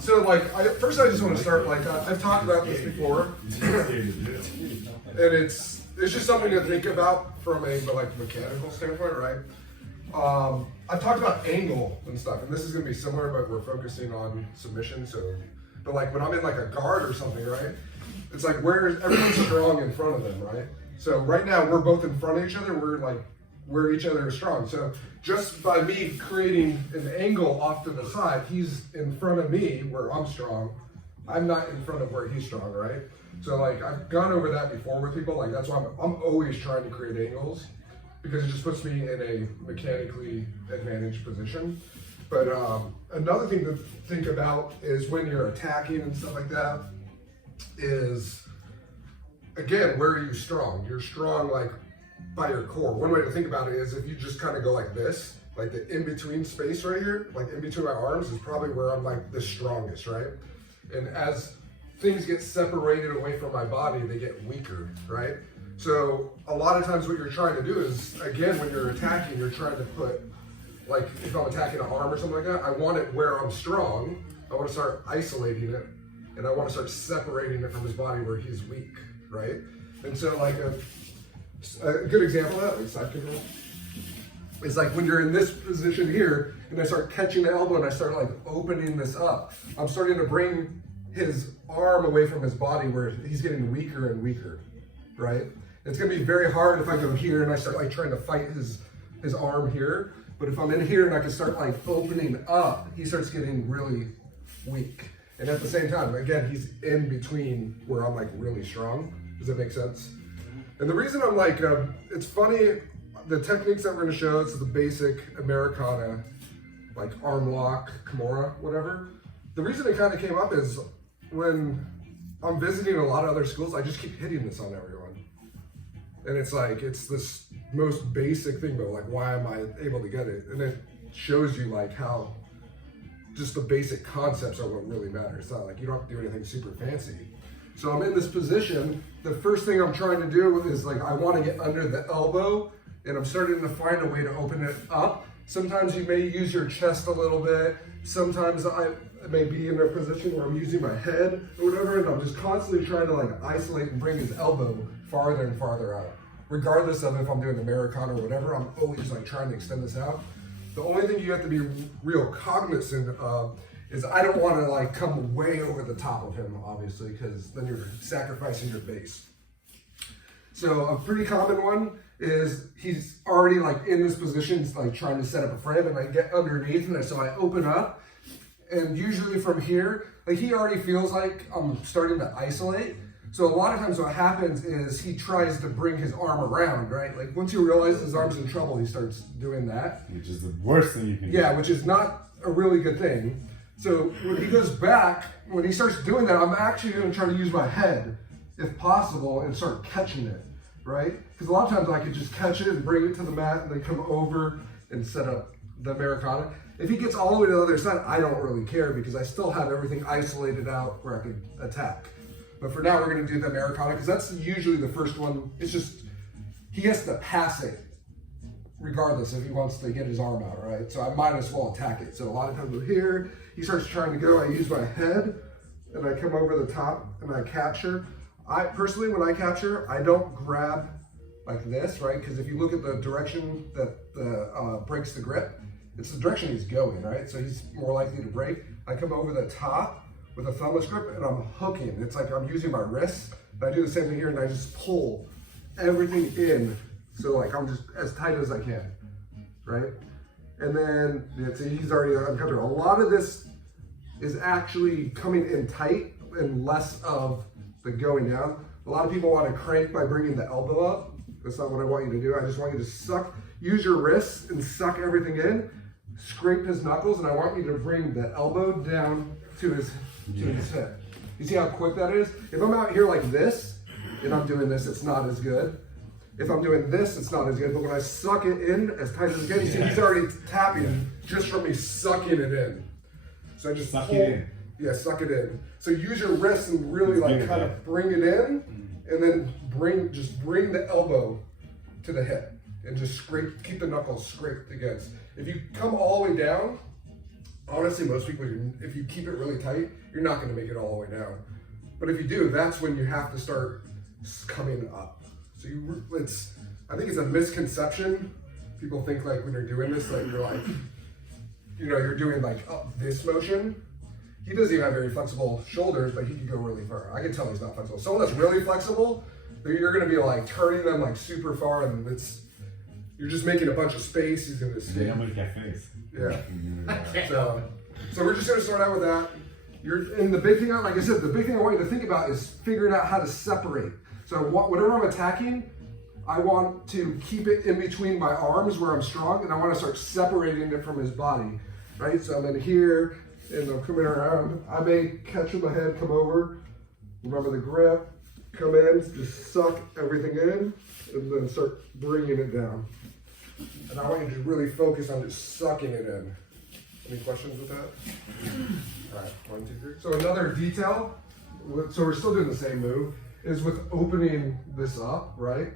So like, first I just want to start like, I've talked about this before, and it's just something to think about from a like mechanical standpoint, right? I've talked about angle and stuff, and this is gonna be similar, but we're focusing on submission. So, but like when I'm in like a guard or something, right? It's like where everyone's strong in front of them, right? So right now we're both in front of each other. We're like where each other is strong. So just by me creating an angle off to the side, he's in front of me where I'm strong. I'm not in front of where he's strong, right? So like I've gone over that before with people. Like that's why I'm always trying to create angles, because it just puts me in a mechanically advantaged position. But another thing to think about is when you're attacking and stuff like that is, again, where are you strong? You're strong like by your core. One way to think about it is if you just kind of go like this, like the in-between space right here, like in between my arms is probably where I'm like the strongest, right? And as things get separated away from my body, they get weaker, right? So a lot of times what you're trying to do is, again, when you're attacking, you're trying to put, like if I'm attacking an arm or something like that, I want it where I'm strong. I want to start isolating it, and I want to start separating it from his body where he's weak, right? And so like a good example of that, like side kick roll, is like when you're in this position here, and I start catching the elbow and I start like opening this up, I'm starting to bring his arm away from his body where he's getting weaker and weaker, right? It's gonna be very hard if I go here and I start like trying to fight his arm here. But if I'm in here and I can start like opening up, he starts getting really weak. And at the same time, again, he's in between where I'm like really strong. Does that make sense? And the reason I'm like, it's funny, the techniques that we're gonna show, it's the basic Americana, like arm lock, Kimura, whatever. The reason it kind of came up is when I'm visiting a lot of other schools, I just keep hitting this on everyone. And it's like, it's this most basic thing, but like, why am I able to get it? And it shows you like how just the basic concepts are what really matter. It's not like you don't have to do anything super fancy. So I'm in this position. The first thing I'm trying to do is like, I want to get under the elbow, and I'm starting to find a way to open it up. Sometimes you may use your chest a little bit. Sometimes I may be in a position where I'm using my head or whatever, and I'm just constantly trying to like isolate and bring his elbow farther and farther out. Regardless of if I'm doing Americana or whatever, I'm always like trying to extend this out. The only thing you have to be real cognizant of is I don't want to like come way over the top of him, obviously, because then you're sacrificing your base. So a pretty common one is he's already like in this position, like trying to set up a frame, and I get underneath, and so I open up, and usually from here, like he already feels like I'm starting to isolate. So a lot of times what happens is he tries to bring his arm around, right? Like once he realizes his arm's in trouble, he starts doing that. Which is the worst thing you can do. Yeah, which is not a really good thing. So when he goes back, when he starts doing that, I'm actually gonna try to use my head, if possible, and start catching it, right? Because a lot of times I could just catch it and bring it to the mat and then come over and set up the Americana. If he gets all the way to the other side, I don't really care because I still have everything isolated out where I could attack. But for now, we're gonna do the Americana because that's usually the first one. It's just, he has to pass it regardless if he wants to get his arm out, right? So I might as well attack it. So a lot of times we're here, he starts trying to go, I use my head and I come over the top and I capture. I personally, when I capture, I don't grab like this, right? Because if you look at the direction that the breaks the grip, it's the direction he's going, right? So he's more likely to break. I come over the top with a thumbless grip and I'm hooking. It's like I'm using my wrists. And I do the same thing here and I just pull everything in. So like I'm just as tight as I can, right? And then see, he's already uncovered. A lot of this is actually coming in tight and less of the going down. A lot of people want to crank by bringing the elbow up. That's not what I want you to do. I just want you to suck, use your wrists and suck everything in, scrape his knuckles, and I want you to bring the elbow down to his hip. You see how quick that is? If I'm out here like this, and I'm doing this, it's not as good. If I'm doing this, it's not as good, but when I suck it in as tight as I can, you see he's already tapping just from me sucking it in. So I just suck pull, it in. Yeah, suck it in. So use your wrists and really like kind of bring it in, and then bring the elbow to the hip, and just scrape, keep the knuckles scraped against. If you come all the way down, honestly, most people, if you keep it really tight, you're not going to make it all the way down. But if you do, that's when you have to start coming up. So I think it's a misconception. People think like when you're doing this, like you're like, you're doing like up this motion. He doesn't even have very flexible shoulders, but he can go really far. I can tell he's not flexible. Someone that's really flexible, you're going to be like turning them like super far, and you're just making a bunch of space. He's going to see. Yeah. So we're just going to start out with that. And the big thing, like I said, the big thing I want you to think about is figuring out how to separate. So whatever I'm attacking, I want to keep it in between my arms where I'm strong, and I want to start separating it from his body, right? So I'm in here, and I'm coming around. I may catch with my head, come over, remember the grip, come in, just suck everything in, and then start bringing it down. And I want you to really focus on just sucking it in. Any questions with that? All right, 1, 2, 3. So another detail, so we're still doing the same move, is with opening this up, right?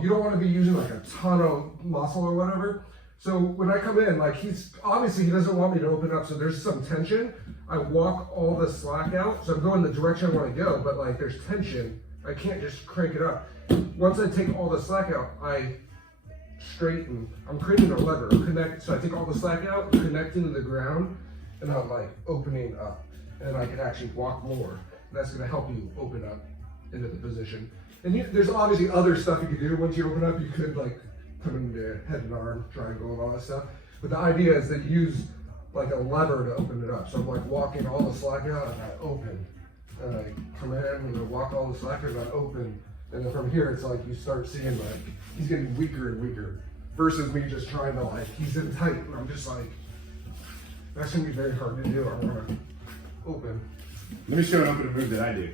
You don't want to be using like a ton of muscle or whatever. So when I come in, like he doesn't want me to open up, so there's some tension. I walk all the slack out, so I'm going the direction I want to go, but like there's tension. I can't just crank it up. Once I take all the slack out, I straighten. I'm creating a lever, so I take all the slack out, connecting to the ground, and I'm like opening up. And I can actually walk more. That's gonna help you open up into the position. And there's obviously other stuff you could do. Once you open up, you could like come into head and arm, triangle, and all that stuff. But the idea is that you use like a lever to open it up. So I'm like walking all the slack out, and I open. And I come in, and I walk all the slack out, and I open. And then from here, it's like you start seeing like he's getting weaker and weaker. Versus me just trying to like, he's in tight, and I'm just like, that's gonna be very hard to do. I wanna open. Let me show an open move that I do.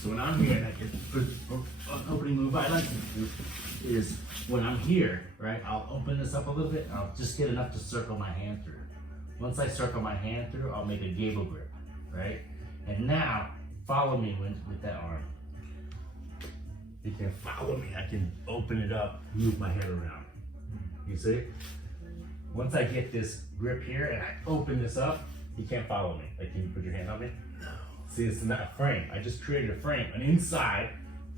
So when I'm here, like an opening move I like to do is when I'm here, right? I'll open this up a little bit, and I'll just get enough to circle my hand through. Once I circle my hand through, I'll make a gable grip, right? And now, follow me with that arm. You can follow me. I can open it up, move my head around. You see? Once I get this grip here and I open this up, you can't follow me. Like, can you put your hand on me? No. See, it's not a frame. I just created a frame, an inside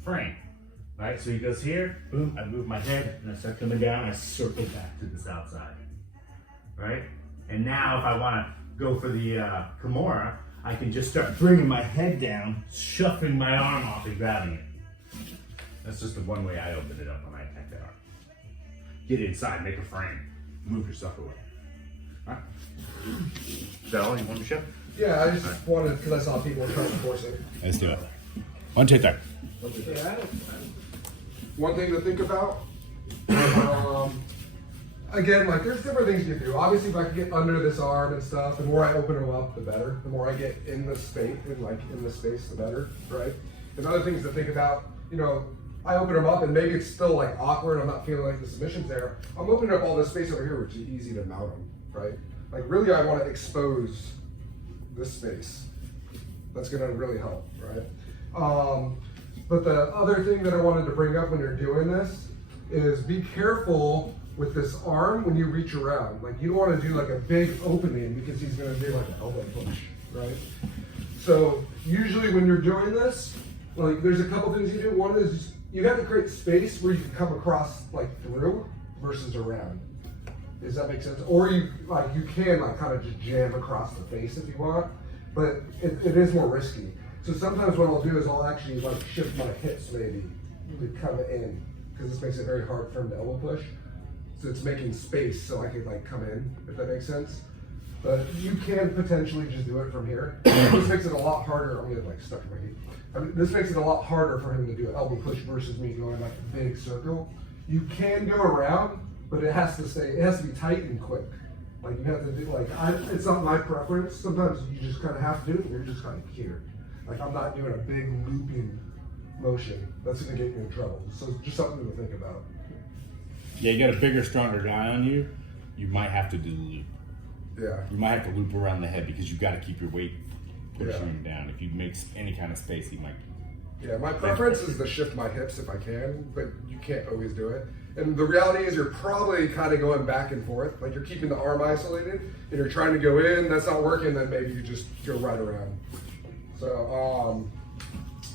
frame. Right? So he goes here, boom, I move my head, and I start coming down, I circle back to this outside. Right? And now if I want to go for the Kimura, I can just start bringing my head down, shuffling my arm off and grabbing it. That's just the one way I open it up when I attack that arm. Get inside, make a frame, move yourself away. All right? Is that all you want to show? Yeah, I just wanted, because I saw people trying to force it. Let's do it. 1, 2, 3. One thing to think about, again, like there's different things you can do. Obviously, if I can get under this arm and stuff, the more I open them up, the better. The more I get in the space, the better, right? There's other things to think about. I open them up and maybe it's still like awkward. I'm not feeling like the submission's there. I'm opening up all this space over here, which is easy to mount them, right? Like really, I want to expose this space. That's gonna really help, right? But the other thing that I wanted to bring up when you're doing this is be careful with this arm when you reach around. Like you don't want to do like a big opening because he's gonna do like an elbow push, right? So usually when you're doing this, like there's a couple things you do. One is you have to create space where you can come across like through versus around. Does that make sense? Or you can kind of just jam across the face if you want, but it is more risky. So sometimes what I'll do is I'll actually like shift my hips maybe to come in because this makes it very hard for him to elbow push. So it's making space so I could like come in, if that makes sense. But you can potentially just do it from here. This makes it a lot harder. I'm gonna like stuck in my feet. This makes it a lot harder for him to do an elbow push versus me going like a big circle. You can go around, but it has to be tight and quick. Like you have to do it's not my preference. Sometimes you just kind of have to do it and you're just kind of here. Like I'm not doing a big looping motion. That's gonna get me in trouble. So it's just something to think about. Yeah, you got a bigger, stronger guy on you, you might have to do the loop. Yeah. You might have to loop around the head because you've got to keep your weight pushing him down. If you make any kind of space, he might. Yeah, my preference is to shift my hips if I can, but you can't always do it. And the reality is you're probably kind of going back and forth, like you're keeping the arm isolated and you're trying to go in, that's not working, then maybe you just go right around. So,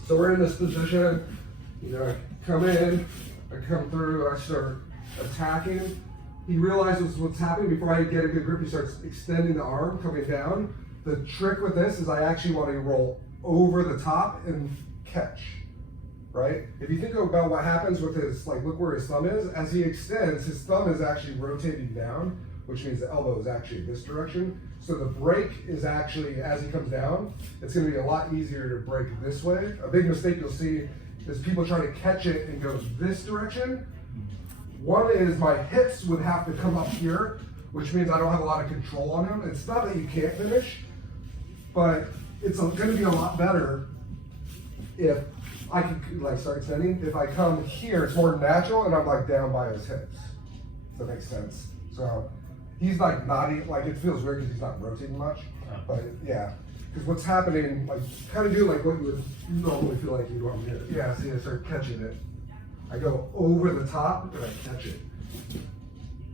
so we're in this position, you know, I come in, I come through, I start attacking. He realizes what's happening before I get a good grip. He starts extending the arm, coming down. The trick with this is I actually want to roll over the top and catch, right? If you think about what happens with his, like, look where his thumb is. As he extends, his thumb is actually rotating down, which means the elbow is actually this direction. So the break is actually, as he comes down, it's going to be a lot easier to break this way. A big mistake you'll see is people trying to catch it and go this direction. One is my hips would have to come up here, which means I don't have a lot of control on him. It's not that you can't finish, but it's going to be a lot better if I can like start extending. If I come here, it's more natural and I'm like down by his hips. If that makes sense. So he's like not, like it feels weird because he's not rotating much, but yeah. Because what's happening, like kind of do like what you would normally feel like you do on here. Yeah, see, I start catching it. I go over the top and I catch it.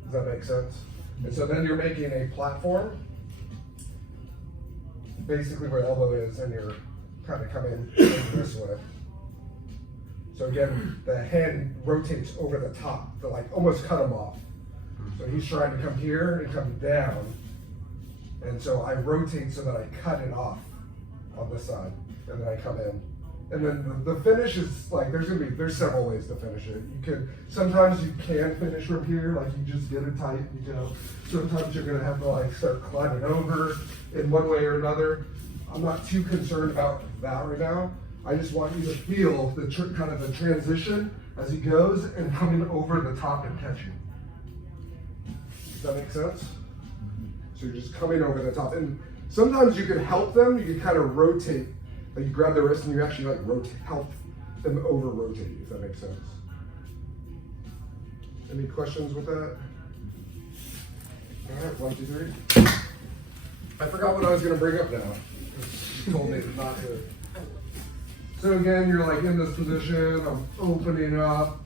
Does that make sense? And so then you're making a platform, basically where the elbow is, and you're kind of coming this way. So again, the hand rotates over the top to like almost cut him off. So he's trying to come here and come down. And so I rotate so that I cut it off on this side, and then I come in. And then the finish is like, there's several ways to finish it. You can, sometimes you can finish from here, like you just get it tight, you know. Sometimes you're gonna have to like start climbing over in one way or another. I'm not too concerned about that right now. I just want you to feel the kind of the transition as he goes and coming over the top and catching. Does that make sense? So you're just coming over the top. And sometimes you can help them, you can kind of rotate. Like you grab the wrist and you actually like help them over rotate, if that makes sense. Any questions with that? All right, 1, 2, 3. I forgot what I was gonna bring up now. You told me not to. So again, you're like in this position, I'm opening up.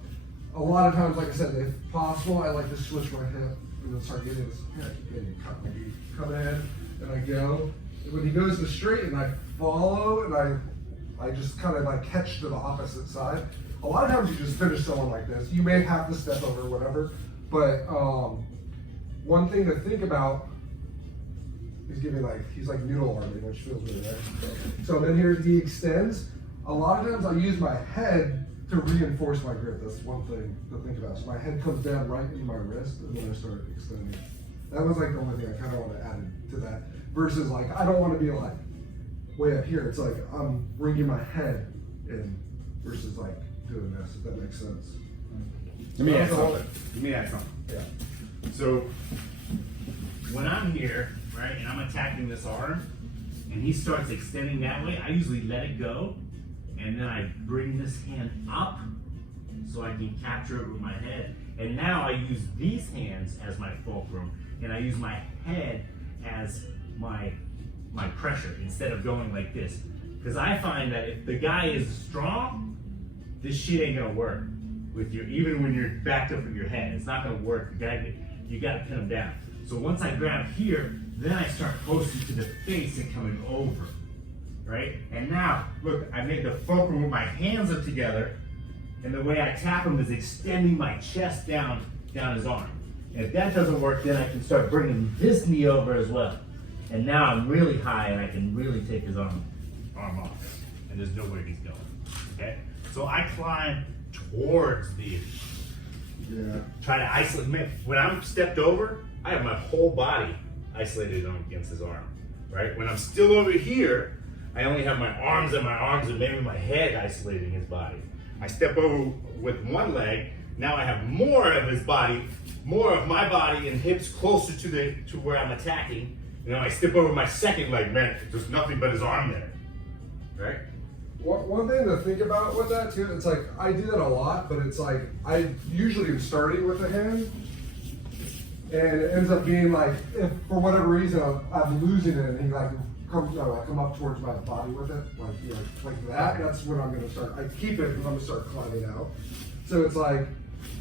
A lot of times, like I said, if possible, I like to switch my hip and then start getting this, come in and I go. When he goes to straighten, I follow and I just kind of like catch to the opposite side. A lot of times you just finish someone like this. You may have to step over whatever, but one thing to think about, he's like noodle arming, which feels really nice. So then here he extends. A lot of times I use my head to reinforce my grip. That's one thing to think about. So my head comes down right into my wrist and then I start extending. That was like the only thing I kind of want to add to that. Versus like, I don't want to be like way up here. It's like I'm bringing my head in versus like doing this, if that makes sense. Let me add something. Yeah. So when I'm here, right, and I'm attacking this arm, and he starts extending that way, I usually let it go, and then I bring this hand up so I can capture it with my head. And now I use these hands as my fulcrum, and I use my head as my pressure instead of going like this. Because I find that if the guy is strong, this shit ain't gonna work with you. Even when you're backed up with your head, it's not gonna work. You gotta pin him down. So once I grab here, then I start closer to the face and coming over, right? And now, look, I made the fulcrum with my hands up together, and the way I tap him is extending my chest down his arm. And if that doesn't work, then I can start bringing this knee over as well. And now I'm really high and I can really take his arm off. And there's nowhere he's going, okay? So I climb towards the, try to isolate. Man, when I'm stepped over, I have my whole body isolated against his arm, right? When I'm still over here, I only have my arms and maybe my head isolating his body. I step over with one leg, now I have more of his body, more of my body and hips closer to where I'm attacking. You know, I step over my second leg, man, there's nothing but his arm there, right? One thing to think about with that too, it's like, I do that a lot, but it's like, I usually am starting with a hand, and it ends up being like, if for whatever reason I'm losing it, and he like comes, I come up towards my body with it, like that, that's when I'm gonna start, I keep it, and I'm gonna start climbing out. So it's like,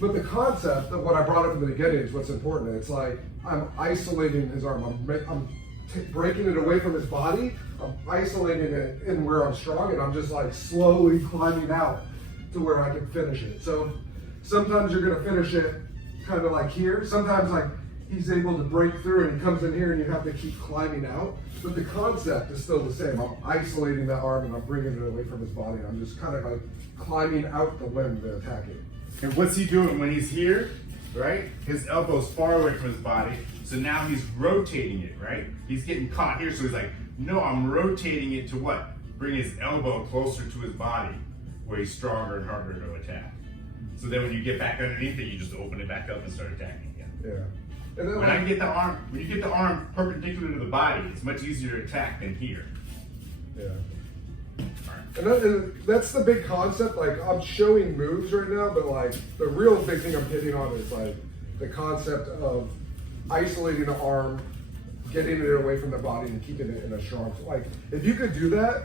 But the concept of what I brought up in the beginning is what's important. It's like I'm isolating his arm. I'm breaking it away from his body. I'm isolating it in where I'm strong, and I'm just like slowly climbing out to where I can finish it. So sometimes you're gonna finish it kind of like here. Sometimes like he's able to break through and he comes in here and you have to keep climbing out. But the concept is still the same. I'm isolating that arm and I'm bringing it away from his body. I'm just kind of like climbing out the limb to attack it. And what's he doing when he's here, right? His elbow's far away from his body. So now he's rotating it, right? He's getting caught here. So he's like, no, I'm rotating it to what? Bring his elbow closer to his body where he's stronger and harder to attack. So then when you get back underneath it, you just open it back up and start attacking again. Yeah. And then When you get the arm perpendicular to the body, it's much easier to attack than here. Yeah. And that's the big concept. Like I'm showing moves right now, but like the real big thing I'm hitting on is like the concept of isolating the arm, getting it away from the body, and keeping it in a strong. Like if you could do that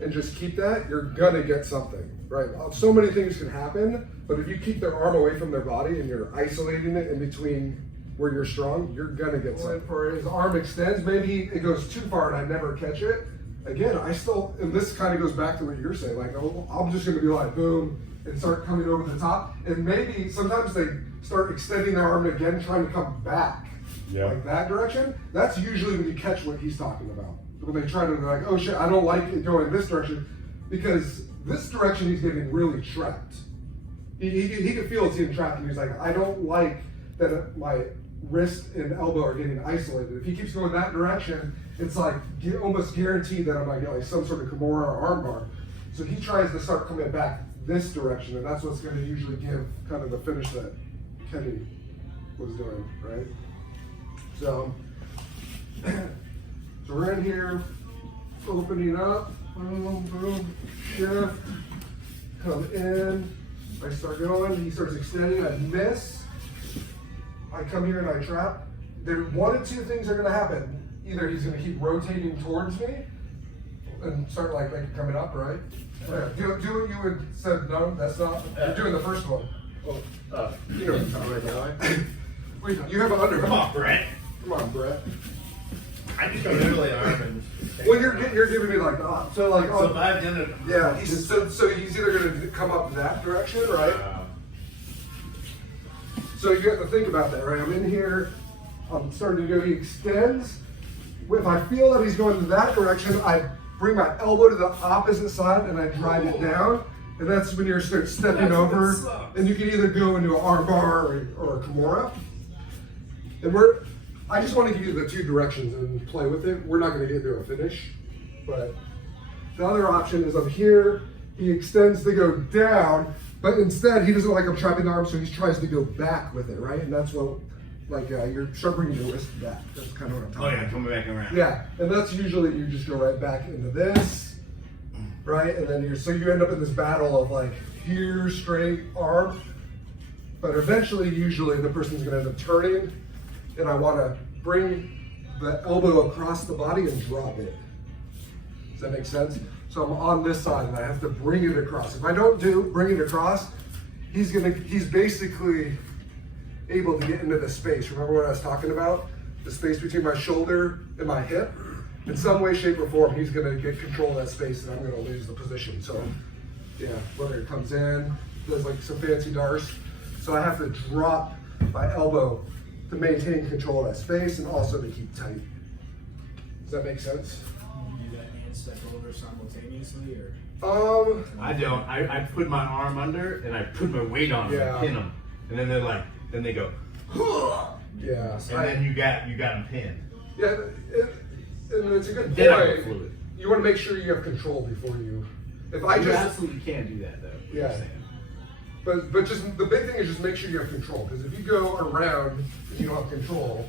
and just keep that, you're gonna get something, right? So many things can happen, but if you keep their arm away from their body and you're isolating it in between where you're strong, you're gonna get something. For his arm extends, maybe it goes too far and I never catch it. Again, and this kind of goes back to what you're saying, like, oh, I'm just gonna be like, boom, and start coming over the top. And maybe sometimes they start extending their arm again, trying to come back, like that direction. That's usually when you catch what he's talking about. When they try to, like, oh shit, I don't like it going this direction, because this direction he's getting really trapped. He can feel it's getting trapped, and he's like, I don't like that my wrist and elbow are getting isolated. If he keeps going that direction, it's like almost guaranteed that I might get like some sort of Kimura or armbar. So he tries to start coming back this direction, and that's what's going to usually give kind of the finish that Kenny was doing, right? So we're in here, opening up, boom, boom, shift, come in, I start going, he starts extending, I miss, I come here and I trap. There, one of two things are gonna happen. Either he's gonna keep rotating towards me and start like coming up, right? Yeah. Do what you would said, no, that's not, you're doing the first one. Well, you know what I'm talking about, right? Wait, you have an underhook. Come on, Brett. Come on, Brett. I just literally arm and. Well, you're giving me like so like So if I've done it. yeah. So he's either gonna come up that direction, right? So you have to think about that, right? I'm in here. I'm starting to go. He extends. If I feel that he's going in that direction, I bring my elbow to the opposite side and I drive it down. And that's when you're stepping over. And you can either go into an arm bar or a Kimura. And I just want to give you the two directions and play with it. We're not going to get into a finish, but the other option is up here. He extends to go down, but instead he doesn't like I'm trapping the arm, so he tries to go back with it, right? And that's what, like, you're start bringing your wrist back. That's kind of what I'm talking about. Oh yeah, coming back around. Yeah, and that's usually you just go right back into this, right? And then so you end up in this battle of like here, straight arm, but eventually, usually the person's going to end up turning. And I want to bring the elbow across the body and drop it. Does that make sense? So I'm on this side and I have to bring it across. If I don't bring it across, he's basically able to get into the space. Remember what I was talking about? The space between my shoulder and my hip? In some way, shape, or form, he's gonna get control of that space and I'm gonna lose the position. So yeah, whether it comes in, does like some fancy darts. So I have to drop my elbow to maintain control of that space and also to keep tight. Does that make sense? You do that and step over simultaneously, or? I don't. I put my arm under and I put my weight on them and pin them. And then then they go, Yeah. and then you got them pinned. Yeah, and it's a good Then I go point. fluid. You want to make sure you have control before you. If I You just, absolutely can do that though. what you're Yeah. saying. but just the big thing is just make sure you have control. Because if you go around and you don't have control,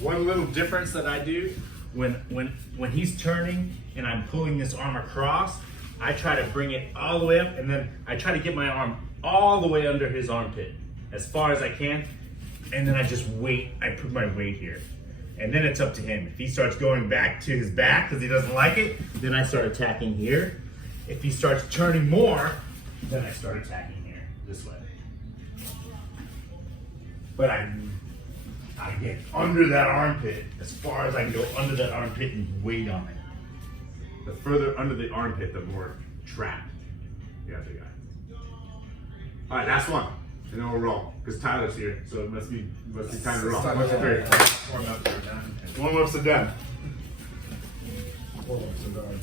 One little difference that I do When he's turning and I'm pulling this arm across, I try to bring it all the way up, and then I try to get my arm all the way under his armpit as far as I can, and then I just wait. I put my weight here, and then it's up to him. If he starts going back to his back because he doesn't like it, then I start attacking here. If he starts turning more, then I start attacking here this way. but I get under that armpit as far as I can go under that armpit and weight on it. The further under the armpit, the more trapped you have the guy. All right, last one, and then we'll roll because Tyler's here, so it must be time to roll. Tyler's Okay. Warm up, we're done. Warm ups are done. Well, so done.